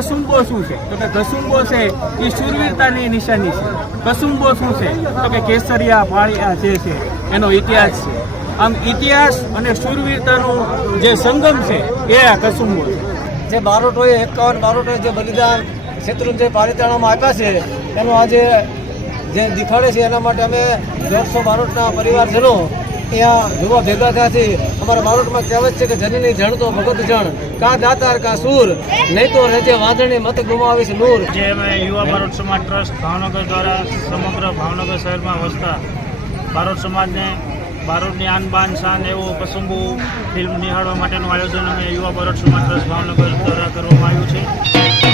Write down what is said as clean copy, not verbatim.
કસુંબો શું છે તો કે કસુંબો છે એ શૂરવીરતાની નિશાની છે। કસુંબો શું છે તો કે કેસરિયા પાળિયા જે છે એનો ઇતિહાસ છે। આમ ઇતિહાસ અને શૂરવીરતાનો જે સંગમ છે એ આ કસુંબો છે। જે બારોટોએ 51 બારોટોએ જે બલિદાન ક્ષેત્રને જે પાલિતાણામાં આપ્યા છે એનું આજે જે દેખાડે છે એના માટે અમે 150 બારોટના પરિવારજનો અહીંયા જોવા ભેગા થયા છે। અમારા બારોટમાં કહેવત છે કે જનની જણ તો ભગત જણ, કા દાતાર કા સૂર, નહીં તો રેજે વાદળી મત ગુમાવી છે નૂર। જે અમે યુવા બારોટ સમાજ ટ્રસ્ટ ભાવનગર દ્વારા સમગ્ર ભાવનગર શહેરમાં વસતા બારોટ સમાજને બારોટની આન બાન શાન એવો કસુંબો ફિલ્મ નિહાળવા માટેનું આયોજન અમે યુવા બારોટ સમાજ ટ્રસ્ટ ભાવનગર દ્વારા કરવામાં આવ્યું છે।